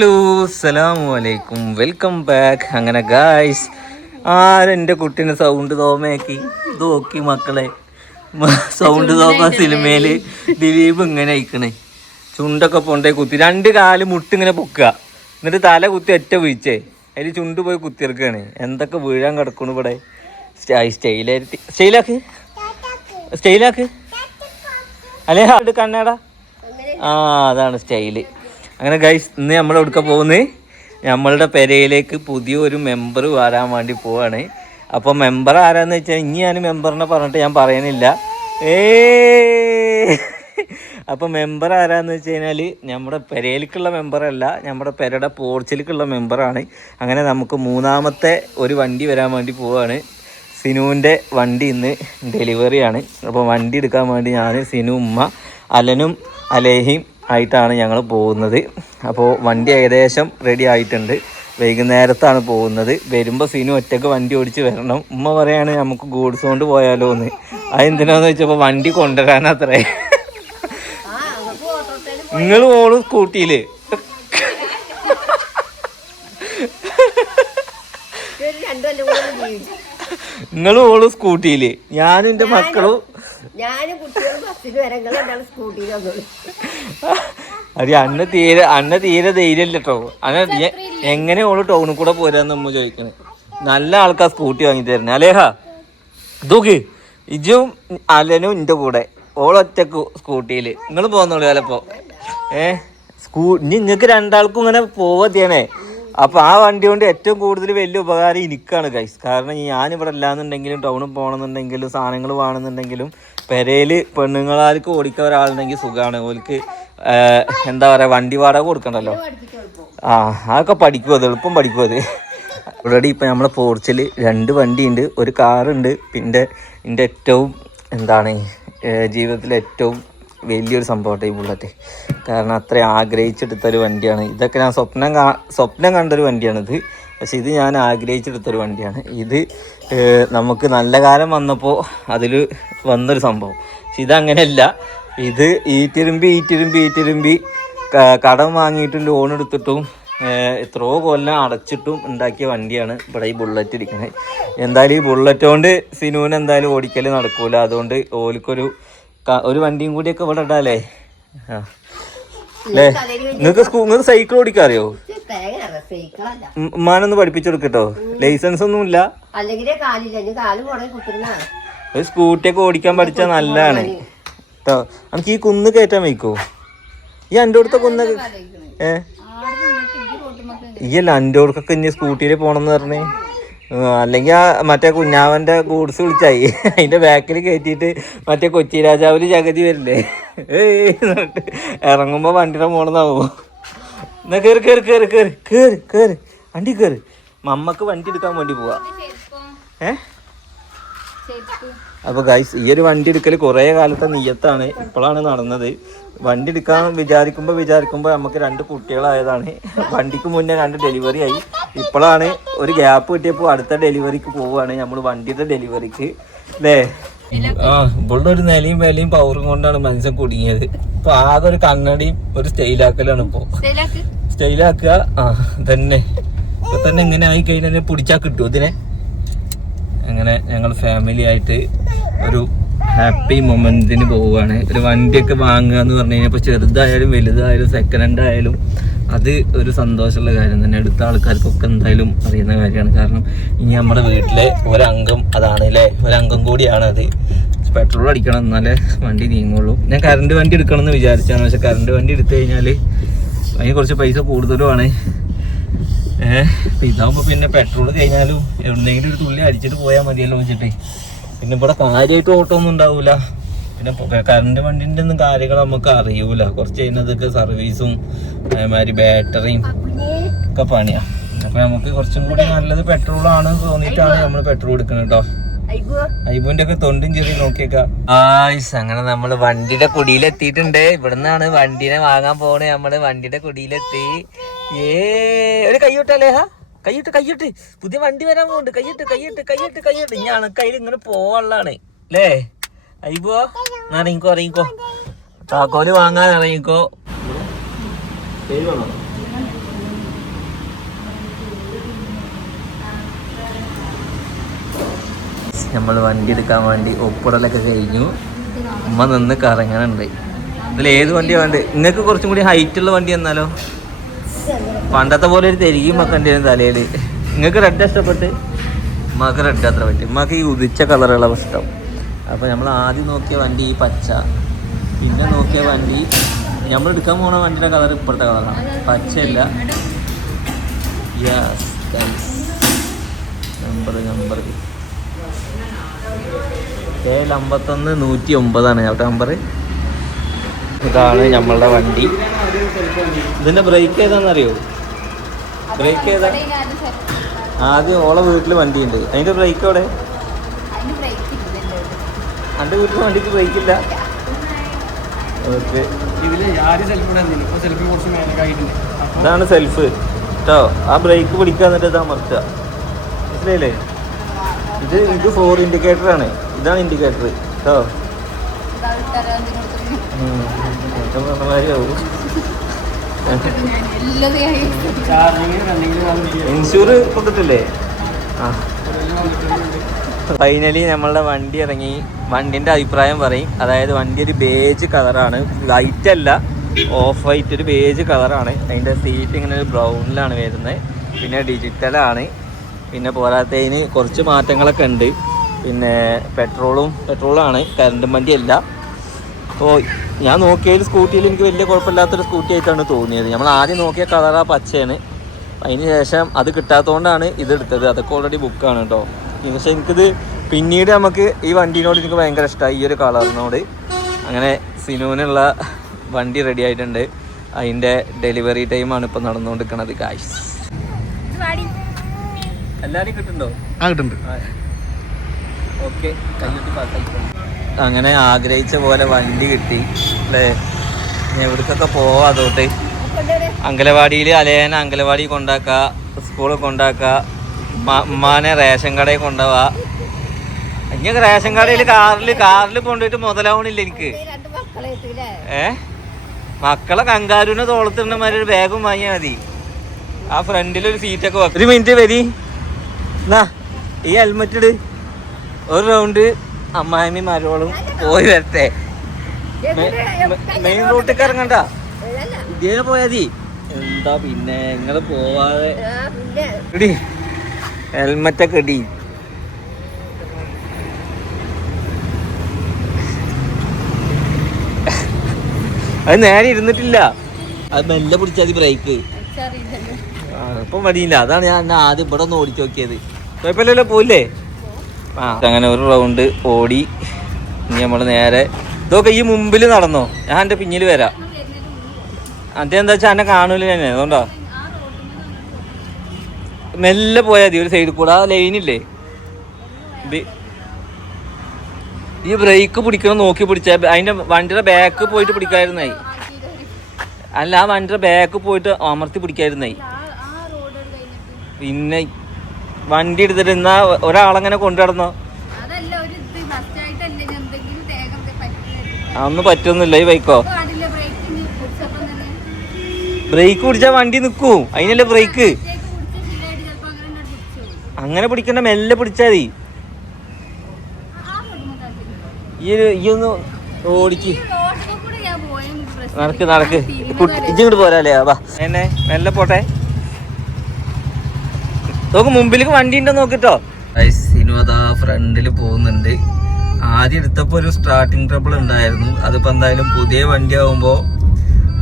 Hello അസ്സലാമലൈക്കും, welcome back. അങ്ങനെ guys, ആരെൻ്റെ കുട്ടീനെ സൗണ്ട് തോമയാക്കി നോക്കി മക്കളെ. സൗണ്ട് തോമ സിനിമയില് ദിലീപ് ഇങ്ങനെ അയക്കണേ, ചുണ്ടൊക്കെ പൊണ്ടേ കുത്തി, രണ്ട് കാല് മുട്ടിങ്ങനെ പൊക്കുക, എന്നിട്ട് തല കുത്തി ഒറ്റ വീഴ്ചേ, അതിൽ ചുണ്ട് പോയി കുത്തിയെടുക്കുകയാണ്. എന്തൊക്കെ വീഴാൻ കിടക്കണു ഇവിടെ. സ്റ്റൈലാക്ക് അല്ലേ കണ്ണാടാ. അതാണ് സ്റ്റൈല്. അങ്ങനെ ഗൈസ്, ഇന്ന് നമ്മൾ എവിടുക്ക പോകുന്നത്? നമ്മളുടെ പെരയിലേക്ക് പുതിയൊരു മെമ്പർ വരാൻ വേണ്ടി പോവാണ്. അപ്പോൾ മെമ്പർ ആരാന്ന് വെച്ചാൽ, ഇനി ഞാൻ മെമ്പറിനെ പറഞ്ഞിട്ട് ഞാൻ പറയണില്ല. അപ്പോൾ മെമ്പർ ആരാന്ന് വെച്ച് കഴിഞ്ഞാൽ നമ്മുടെ പെരയിലേക്കുള്ള മെമ്പറല്ല, നമ്മുടെ പെരയുടെ പോർച്ചിലേക്കുള്ള മെമ്പറാണ്. അങ്ങനെ നമുക്ക് മൂന്നാമത്തെ ഒരു വണ്ടി വരാൻ വേണ്ടി പോവാണ്. സിനുവിൻ്റെ വണ്ടി ഇന്ന് ഡെലിവറിയാണ്. അപ്പോൾ വണ്ടി എടുക്കാൻ വേണ്ടി ഞാൻ, സിനു, ഉമ്മ, അലനും അലേഹിയും ആയിട്ടാണ് ഞങ്ങൾ പോകുന്നത്. അപ്പോൾ വണ്ടി ഏകദേശം റെഡി ആയിട്ടുണ്ട്. വൈകുന്നേരത്താണ് പോകുന്നത്. വരുമ്പോൾ സിനു ഒറ്റയ്ക്ക് വണ്ടി ഓടിച്ച് വരണം. ഉമ്മ പറയാണ് നമുക്ക് ഗൂഡ്സ് കൊണ്ട് പോയാലോ എന്ന്. അതെന്തിനാന്ന് വെച്ചപ്പോൾ വണ്ടി കൊണ്ടുവരാനത്രേ. നിങ്ങൾ ഓളും സ്കൂട്ടിയിൽ, നിങ്ങളും ഓളും സ്കൂട്ടിയിൽ, ഞാനും എൻ്റെ മക്കളും. അടി അന്ന തീരെ ധൈര്യമില്ല കേട്ടോ. അന്ന എങ്ങനെ ഓള് ടൗണിൽ കൂടെ പോരാന്ന് നമ്മ ചോദിക്കണേ. നല്ല ആൾക്കാർ സ്കൂട്ടി വാങ്ങി തരുന്നത്. അലേഹ ദൂക്ക്, ഇജും അലനും എൻ്റെ കൂടെ, ഓളൊറ്റക്ക് സ്കൂട്ടിയിൽ. നിങ്ങൾ പോകുന്നുള്ളൂ ചിലപ്പോ. നിങ്ങൾക്ക് രണ്ടാൾക്കും ഇങ്ങനെ പോവത്തിയാണേ. അപ്പോൾ ആ വണ്ടി കൊണ്ട് ഏറ്റവും കൂടുതൽ വലിയ ഉപകാരം എനിക്കാണ് ഗൈസ്. കാരണം ഞാനിവിടെ അല്ലാന്നുണ്ടെങ്കിലും ടൗണിൽ പോകണമെന്നുണ്ടെങ്കിലും സാധനങ്ങൾ വേണമെന്നുണ്ടെങ്കിലും പെരയിൽ പെണ്ണുങ്ങളാർക്ക് ഓടിക്കാൻ ഒരാളുണ്ടെങ്കിൽ സുഖമാണ്. ഓർക്ക് എന്താ പറയുക, വണ്ടി വാടക കൊടുക്കണ്ടല്ലോ. അതൊക്കെ പഠിക്കും, അത് എളുപ്പം പഠിക്കും. അത് ഓൾറെഡി ഇപ്പം നമ്മളെ പോർച്ചിൽ 2 വണ്ടിയുണ്ട്, ഒരു കാറുണ്ട്. പിന്നെ എൻ്റെ ഏറ്റവും ജീവിതത്തിലെ ഏറ്റവും വലിയൊരു സംഭവമായിട്ട് ഈ ബുള്ളറ്റ്. കാരണം അത്രയും ആഗ്രഹിച്ചെടുത്തൊരു വണ്ടിയാണ്. ഇതൊക്കെ ഞാൻ സ്വപ്നം കണ്ടൊരു വണ്ടിയാണിത്. പക്ഷെ ഇത് ഞാൻ ആഗ്രഹിച്ചെടുത്തൊരു വണ്ടിയാണ്. ഇത് നമുക്ക് നല്ല കാലം വന്നപ്പോൾ അതിൽ വന്നൊരു സംഭവം. പക്ഷെ ഇതങ്ങനെയല്ല. ഇത് ഈറ്റിരുമ്പി കടം വാങ്ങിയിട്ടും ലോൺ എടുത്തിട്ടും എത്രയോ കൊല്ലം അടച്ചിട്ടും ഉണ്ടാക്കിയ വണ്ടിയാണ് ഇവിടെ ഈ ബുള്ളറ്റ് ഇരിക്കുന്നത്. എന്തായാലും ഈ ബുള്ളറ്റ് കൊണ്ട് സിനുവിന് എന്തായാലും ഓടിക്കൽ നടക്കൂല. അതുകൊണ്ട് ഒരു വണ്ടിയും കൂടിയൊക്കെ ഇവിടെ ഇടാല്ലേ. അല്ലേ, നിങ്ങൾക്ക് സൈക്കിൾ ഓടിക്കാൻ അറിയോ? ഉമ്മാനൊന്ന് പഠിപ്പിച്ചെടുക്കട്ടോ. ലൈസൻസ് ഒന്നും ഇല്ല. ഒരു സ്കൂട്ടിയൊക്കെ ഓടിക്കാൻ പഠിച്ചാൽ നല്ലതാണ് കേട്ടോ. എനിക്ക് ഈ കുന്ന് കയറ്റാൻ വയ്ക്കോ? ഈ എൻ്റെ അടുത്ത കുന്നൊക്കെ ഈയല്ല എൻ്റെ അടുക്കൊക്കെ ഇനി സ്കൂട്ടിയിൽ പോകണമെന്ന് പറഞ്ഞേ. അല്ലെങ്കിൽ ആ മറ്റേ കുഞ്ഞാവൻ്റെ ഗൂഡ്സ് വിളിച്ചായി അതിൻ്റെ ബാക്കിൽ കയറ്റിയിട്ട് മറ്റേ കൊച്ചി രാജാവിൽ ജഗതി വരില്ലേ, ഇറങ്ങുമ്പോൾ വണ്ടിയുടെ മോളെന്നാവോ. എന്നാ കേറി വണ്ടി കേറി. മമ്മക്ക് വണ്ടി എടുക്കാൻ വേണ്ടി പോവാ. അപ്പോൾ ഗൈസ്, ഈ ഒരു വണ്ടി എടുക്കൽ കുറേ കാലത്തെ നിയ്യത്താണ്. ഇപ്പോഴാണ് നടന്നത്. വണ്ടി എടുക്കാൻ വിചാരിക്കുമ്പോൾ നമുക്ക് 2 കുട്ടികളായതാണ്. വണ്ടിക്ക് മുന്നേ 2 ഡെലിവറി ആയി. ഇപ്പോഴാണ് ഒരു ഗ്യാപ്പ് കിട്ടിയപ്പോൾ അടുത്ത ഡെലിവറിക്ക് പോവുകയാണ് നമ്മൾ, വണ്ടിയുടെ ഡെലിവറിക്ക് അല്ലേ. ഇവളുടെ ഒരു നിലയും പവറും കൊണ്ടാണ് മനുഷ്യൻ കുടുങ്ങിയത്. ഇപ്പൊ ആകെ ഒരു കണ്ണടിയും ഒരു സ്റ്റൈലാക്കലാണ്. ഇപ്പോ സ്റ്റൈലാക്കുക തന്നെ. ഇപ്പൊ തന്നെ ഇങ്ങനെ ആയി കഴിഞ്ഞാൽ പിടിച്ചാൽ കിട്ടും ഇതിനെ. അങ്ങനെ ഞങ്ങൾ ഫാമിലി ആയിട്ട് ഒരു ഹാപ്പി മൊമെന്റിന് പോവുകയാണ്. ഒരു വണ്ടിയൊക്കെ വാങ്ങുക എന്ന് പറഞ്ഞു കഴിഞ്ഞാൽ ഇപ്പോൾ ചെറുതായാലും വലുതായാലും സെക്കൻഡ് ഹാൻഡ് ആയാലും അത് ഒരു സന്തോഷമുള്ള കാര്യം തന്നെ. അടുത്ത ആൾക്കാർക്കൊക്കെ എന്തായാലും അറിയുന്ന കാര്യമാണ്. കാരണം ഇനി നമ്മുടെ വീട്ടിലെ ഒരംഗം അതാണ് അല്ലേ, ഒരംഗം കൂടിയാണ് അത്. പെട്രോൾ അടിക്കണം എന്നാലേ വണ്ടി നീങ്ങുള്ളൂ. ഞാൻ കറണ്ട് വണ്ടി എടുക്കണം എന്ന് വിചാരിച്ചാണ്. പക്ഷെ കറണ്ട് വണ്ടി എടുത്തു കഴിഞ്ഞാൽ അതിന് കുറച്ച് പൈസ കൂടുതലുമാണ്. ഇതാകുമ്പോൾ പിന്നെ പെട്രോൾ കഴിഞ്ഞാലും എവിടെയെങ്കിലും ഒരു തുള്ളി അടിച്ചിട്ട് പോയാൽ മതിയല്ലോ വെച്ചിട്ടേ. പിന്നെ ഇവിടെ കാര്യമായിട്ട് ഓട്ടോ ഒന്നും ഉണ്ടാവില്ല. പിന്നെ കറണ്ട് വണ്ടിൻ്റെ ഒന്നും കാര്യങ്ങൾ നമുക്ക് അറിയൂല. കുറച്ച് കഴിഞ്ഞതൊക്കെ സർവീസും അതേമാതിരി ബാറ്ററിയും ഒക്കെ പണിയാണ്. അപ്പോൾ നമുക്ക് കുറച്ചും കൂടി നല്ലത് പെട്രോളാണ് തോന്നിയിട്ടാണ് നമ്മൾ പെട്രോൾ എടുക്കുന്നത് കേട്ടോ. ഐബുവിന്റെ ഒക്കെ തൊണ്ടും ചെറിയ നോക്കിയേക്കാം. അങ്ങനെ നമ്മള് വണ്ടിയുടെ കുടിയിലെത്തിയിട്ടുണ്ട്. ഇവിടുന്നാണ് വണ്ടീനെ വാങ്ങാൻ പോണേ. നമ്മള് വണ്ടിയുടെ കുടിയിലെത്തി. ഒരു കൈയ്യോട്ടല്ലേ, കൈയ്യിട്ട് പുതിയ വണ്ടി വരാൻ പോകുന്നുണ്ട്. കൈയ്യിട്ട് ഇനി അണക്കയിൽ ഇങ്ങനെ പോവാനുള്ളതാണ് അല്ലേ. ഐബോ ഇറങ്ങിക്കോ താക്കോല് വാങ്ങാൻ ഇറങ്ങിക്കോ. നമ്മൾ വണ്ടി എടുക്കാൻ വേണ്ടി ഒപ്പിടലൊക്കെ കഴിഞ്ഞു. ഉമ്മ നിന്ന് കറങ്ങാനുണ്ട്. ഇതിൽ ഏത് വണ്ടിയാണ് വേണ്ടത്? നിങ്ങൾക്ക് കുറച്ചും കൂടി ഹൈറ്റുള്ള വണ്ടി എന്നാലോ? പണ്ടത്തെ പോലെ ഒരു തെരിയും വെക്കേണ്ടി വരും തലയിൽ. നിങ്ങൾക്ക് റെഡ് ഇഷ്ടപ്പെട്ട്? ഉമ്മക്ക് റെഡ് അത്ര പറ്റും. ഉമ്മക്ക് ഈ ഉദിച്ച കളറുകളാണ് ഇഷ്ടം. അപ്പോൾ നമ്മൾ ആദ്യം നോക്കിയ വണ്ടി ഈ പച്ച, പിന്നെ നോക്കിയ വണ്ടി നമ്മൾ എടുക്കാൻ പോകുന്ന വണ്ടിയുടെ കളർ ഇപ്പോഴത്തെ കളറാണ്, പച്ചയല്ല. യെസ് നമ്പർ KL51 ഞങ്ങളുടെ നമ്പർ. ഇതാണ് നമ്മളുടെ വണ്ടി. ഇതിൻ്റെ ബ്രേക്ക് ഏതാണെന്നറിയോ? ബ്രേക്ക് ഏതാ? ആദ്യം ഓളെ വീട്ടിൽ വണ്ടിയുണ്ട്, അതിൻ്റെ ബ്രേക്ക് എവിടെ? എൻ്റെ വീട്ടിൽ വണ്ടിക്ക് ബ്രേക്ക് ഇല്ല. ഓക്കെ, ഇതാണ് സെൽഫ് കേട്ടോ. ആ ബ്രേക്ക് പിടിക്കുക എന്നിട്ട് ഇതാ മറിച്ച, മനസ്സിലായില്ലേ? ഇത് 4 ഇൻഡിക്കേറ്ററാണ്. ഇതാണ് ഇൻഡിക്കേറ്റർ കേട്ടോ. ഇൻഷൂർ കൊടുത്തിട്ടില്ലേ? ആ, ഫൈനലി നമ്മളുടെ വണ്ടി ഇറങ്ങി. വണ്ടിൻ്റെ അഭിപ്രായം പറയും. അതായത് വണ്ടി ഒരു ബേജ് കളറാണ്, വൈറ്റ് അല്ല, ഓഫ് വൈറ്റ്, ഒരു ബേജ് കളറാണ്. അതിൻ്റെ സീറ്റ് ഇങ്ങനെ ഒരു ബ്രൗണിലാണ് വരുന്നത്. പിന്നെ ഡിജിറ്റലാണ്. പിന്നെ പോരാത്തതിന് കുറച്ച് മാറ്റങ്ങളൊക്കെ ഉണ്ട്. പിന്നെ പെട്രോളാണ്, കറണ്ടും വണ്ടിയല്ല. അപ്പോൾ ഞാൻ നോക്കിയതിൽ സ്കൂട്ടിയിൽ എനിക്ക് വലിയ കുഴപ്പമില്ലാത്തൊരു സ്കൂട്ടി ആയിട്ടാണ് തോന്നിയത്. നമ്മൾ ആദ്യം നോക്കിയ കളറാ പച്ചയാണ്. അതിന് ശേഷം അത് കിട്ടാത്തതുകൊണ്ടാണ് ഇതെടുത്തത്. അതൊക്കെ ഓൾറെഡി ബുക്കാണ് കേട്ടോ. പക്ഷേ എനിക്കിത് പിന്നീട് നമുക്ക് ഈ വണ്ടീനോട് എനിക്ക് ഭയങ്കര ഇഷ്ടമായി, ഈ ഒരു കളറിനോട്. അങ്ങനെ സിനുവിനുള്ള വണ്ടി റെഡി ആയിട്ടുണ്ട്. അതിൻ്റെ ഡെലിവറി ടൈമാണ് ഇപ്പോൾ നടന്നുകൊണ്ടിരിക്കുന്നത്. ഗായ്സ് എല്ലാവരും കിട്ടുന്നുണ്ടോ? ആ കിട്ടുന്നുണ്ട്. ഓക്കെ, അങ്ങനെ ആഗ്രഹിച്ച പോലെ വണ്ടി കിട്ടി അല്ലേ? എവിടേക്കൊക്കെ പോവാം. അതോട്ട് അങ്കലവാടിയിൽ അലയന അങ്കലവാടി കൊണ്ടാക്കുക, സ്കൂളിൽ കൊണ്ടാക്കുക, ഉമ്മാനെ റേഷൻ കടയിൽ കൊണ്ടുപോവാ. ഇനി റേഷൻ കടയിൽ കാറിൽ കൊണ്ടുപോയിട്ട് മുതലാവണില്ല എനിക്ക്. മക്കളെ കങ്കാരൂനെ തോളത്തിടുന്ന മാതിരി ഒരു ബാഗും വാങ്ങിയാൽ മതി. ആ ഫ്രണ്ടിലൊരു സീറ്റൊക്കെ വെക്കും. ഒരു മിനിറ്റ് വരി, എന്നാ ഈ ഹെൽമെറ്റ് ഇട്. ഒരു റൗണ്ട് അമ്മായിമ്മയും മരോളും പോയി വരട്ടെ. മെയിൻ റൂട്ടിൽ ഇറങ്ങണ്ട, ഇതേ പോയാ മതി. എന്താ പിന്നെ നിങ്ങൾ പോവാതെ ഇടി, ഹെൽമെറ്റൊക്കെ ഇടി. അത് നേരെ ഇരുന്നിട്ടില്ല, അത് മെല്ലെ പിടിച്ചാൽ മതി ബ്രേക്ക്. ഇപ്പം മതിയില്ല. അതാണ് ഞാൻ ആദ്യം ഇവിടെ ഒന്ന് ഓടിച്ചു നോക്കിയത്. കുഴപ്പമില്ലല്ലോ, പോയില്ലേ? ആ, അങ്ങനെ ഒരു റൗണ്ട് ഓടി. ഇനി നമ്മൾ നേരെ ഇതൊക്കെ ഈ മുമ്പിൽ നടന്നോ, ഞാൻ എൻ്റെ പിന്നിൽ വരാം. അതെന്താ വെച്ചാൽ എന്നെ കാണൂല ഞാൻ, അതുകൊണ്ടാ മെല്ലെ പോയാൽ മതി. ഒരു സൈഡിൽ കൂടെ ആ ലൈനില്ലേ, ഈ ബ്രേക്ക് പിടിക്കണം നോക്കി പിടിച്ചാൽ. അതിൻ്റെ വണ്ടിയുടെ ബാക്ക് പോയിട്ട് പിടിക്കായിരുന്നായി. അല്ല, ആ വണ്ടിയുടെ ബാക്ക് പോയിട്ട് അമർത്തി പിടിക്കായിരുന്നായി. പിന്നെ വണ്ടി എടുത്തിട്ട് എന്നാ ഒരാളങ്ങനെ കൊണ്ടുനടന്നോ? അതൊന്നും പറ്റൊന്നുമില്ല. ഈ ബൈക്കോ ബ്രേക്ക് പിടിച്ചാൽ വണ്ടി നിൽക്കൂ, അതിനല്ലേ ബ്രേക്ക്. അങ്ങനെ പിടിക്കണ്ട, മെല്ലെ പിടിച്ചാൽ മതി. ഈ ഒന്ന് ഓടിക്ക്, നടക്ക് ഇങ്ങോട്ട് പോരാലേ. വാ, എന്നെ മെല്ലെ പോട്ടെ. നോക്ക് മുമ്പിലേക്ക് വണ്ടി ഉണ്ടോ നോക്കിട്ടോ. സിനു അതാ ഫ്രണ്ടിൽ പോകുന്നുണ്ട്. ആദ്യം എടുത്തപ്പോൾ ഒരു സ്റ്റാർട്ടിങ് ട്രബിൾ ഉണ്ടായിരുന്നു. അതിപ്പോൾ എന്തായാലും പുതിയ വണ്ടി ആകുമ്പോൾ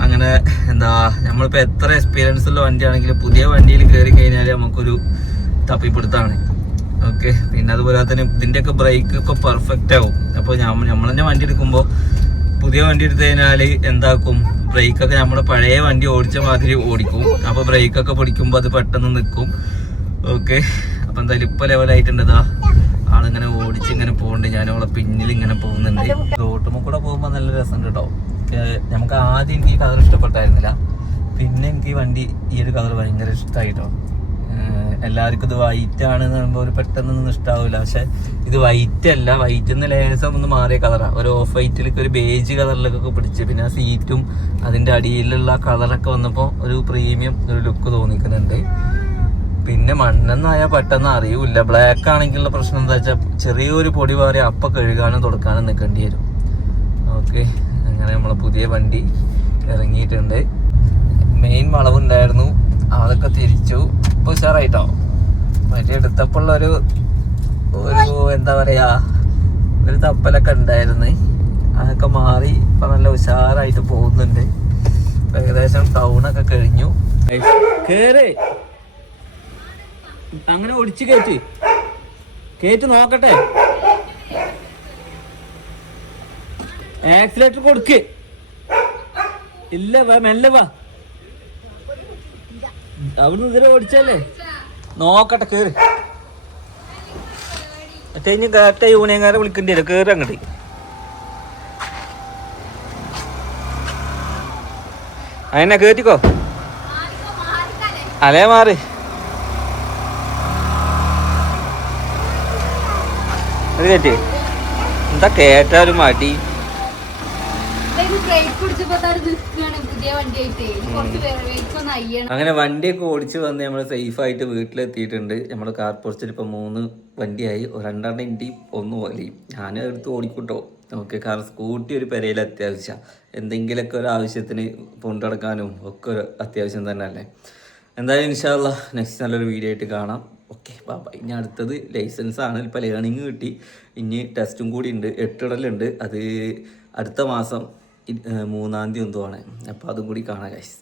അങ്ങനെ എന്താ, നമ്മളിപ്പോൾ എത്ര എക്സ്പീരിയൻസ് ഉള്ള വണ്ടിയാണെങ്കിലും പുതിയ വണ്ടിയിൽ കയറി കഴിഞ്ഞാൽ നമുക്കൊരു തപ്പിപ്പിടുത്താണ്. ഓക്കെ, പിന്നെ അതുപോലെ തന്നെ ഇതിൻ്റെയൊക്കെ ബ്രേക്ക് ഇപ്പോൾ പെർഫെക്റ്റ് ആവും. അപ്പോൾ നമ്മൾ തന്നെ വണ്ടി എടുക്കുമ്പോൾ പുതിയ വണ്ടി എടുത്തു കഴിഞ്ഞാൽ എന്താക്കും, ബ്രേക്കൊക്കെ നമ്മുടെ പഴയ വണ്ടി ഓടിച്ച മാതിരി ഓടിക്കും. അപ്പോൾ ബ്രേക്കൊക്കെ പിടിക്കുമ്പോൾ അത് പെട്ടെന്ന് നിൽക്കും. ഓക്കെ, അപ്പം എന്തായാലും ഇപ്പോൾ ലെവലായിട്ടുണ്ടതാ. ആളിങ്ങനെ ഓടിച്ച് ഇങ്ങനെ പോകുന്നുണ്ട്. ഞാൻ അവളെ പിന്നിൽ ഇങ്ങനെ പോകുന്നുണ്ട്. റോട്ടുമ്പോൾ കൂടെ പോകുമ്പോൾ നല്ല രസമുണ്ട് കേട്ടോ. നമുക്ക് ആദ്യം എനിക്ക് ഈ കളർ ഇഷ്ടപ്പെട്ടായിരുന്നില്ല, പിന്നെ എനിക്ക് ഈ വണ്ടി ഈ ഒരു കളർ ഭയങ്കര ഇഷ്ടമായിട്ടോ. എല്ലാവർക്കും ഇത് വൈറ്റ് ആണെന്ന് പറയുമ്പോൾ ഒരു പെട്ടെന്നൊന്നും ഇഷ്ടാവില്ല. പക്ഷെ ഇത് വൈറ്റ് അല്ല, വൈറ്റിൽ നിന്ന് ലേസം ഒന്ന് മാറിയ കളറാണ്. ഒരു ഓഫ് വൈറ്റിലേക്ക് ഒരു ബേജ് കളറിലൊക്കെ പിടിച്ച്, പിന്നെ ആ സീറ്റും അതിൻ്റെ അടിയിലുള്ള കളറൊക്കെ വന്നപ്പോൾ ഒരു പ്രീമിയം ഒരു ലുക്ക് തോന്നിക്കുന്നുണ്ട്. പിന്നെ മണ്ണെന്നായാൽ പെട്ടെന്ന് അറിയൂല. ബ്ലാക്ക് ആണെങ്കിലുള്ള പ്രശ്നം എന്താ വെച്ചാൽ ചെറിയൊരു പൊടി പാറി അപ്പം കഴുകാനും തുടക്കാനും നിൽക്കേണ്ടി വരും. ഓക്കെ, അങ്ങനെ നമ്മളെ പുതിയ വണ്ടി ഇറങ്ങിയിട്ടുണ്ട്. മെയിൻ വളവുണ്ടായിരുന്നു, അതൊക്കെ തിരിച്ചു. ഇപ്പോൾ ഉഷാറായിട്ടോ. മറ്റേ എടുത്തപ്പോൾ ഒരു എന്താ പറയാ, ഒരു തപ്പലൊക്കെ ഉണ്ടായിരുന്നു, അതൊക്കെ മാറി ഇപ്പം നല്ല ഉഷാറായിട്ട് പോകുന്നുണ്ട്. ഏകദേശം ടൗണൊക്കെ കഴിഞ്ഞു. കേറ്, അങ്ങനെ ഒടിച്ച് കയറ്റി നോക്കട്ടെ. ആക്സിലേറ്റർ കൊടുക്ക്. ഇല്ല, വാ, മെല്ലെ വാ. അവിടുന്ന് ഇതിലെ ഓടിച്ചല്ലേ, നോക്കട്ടെ. കേറ്. മറ്റേ ഇനി കറക്റ്റ് യൂണിയൻകാരെ വിളിക്കേണ്ടി വരും. കേറ് അങ്ങോട്ട്. അതിനെ കേറ്റിക്കോ. അലേ മാറി. അത് കേറ്റി. എന്താ കേറ്റാ ഒരു മടി. അങ്ങനെ വണ്ടിയൊക്കെ ഓടിച്ച് വന്ന് നമ്മൾ സേഫായിട്ട് വീട്ടിലെത്തിയിട്ടുണ്ട്. നമ്മൾ കാർ പോർച്ചിൽ ഇപ്പം 3 വണ്ടിയായി. 2 ഇൻഡി 1 പോലെയും. ഞാൻ എടുത്ത് ഓടിക്കൂട്ടോ. ഓക്കെ, കാരണം സ്കൂട്ടി ഒരു പെരയിൽ അത്യാവശ്യമാണ്. എന്തെങ്കിലുമൊക്കെ ഒരു ആവശ്യത്തിന് കൊണ്ടുനടക്കാനും ഒക്കെ ഒരു അത്യാവശ്യം തന്നെ അല്ലേ. എന്തായാലും ഇൻഷാ അല്ലാഹ് നെക്സ്റ്റ് നല്ലൊരു വീഡിയോ ആയിട്ട് കാണാം. Okay, bye. ഇനി അടുത്തത് ലൈസൻസ് ആണ്. ഇപ്പോൾ ലേണിങ് കിട്ടി, ഇനി ടെസ്റ്റും കൂടി ഉണ്ട്, 8 ഇടലുണ്ട്. അത് അടുത്ത മാസം 3-ാം തീയതി എന്തോ ആണ്. അപ്പോൾ അതും കൂടി കാണാം ഗൈസ്.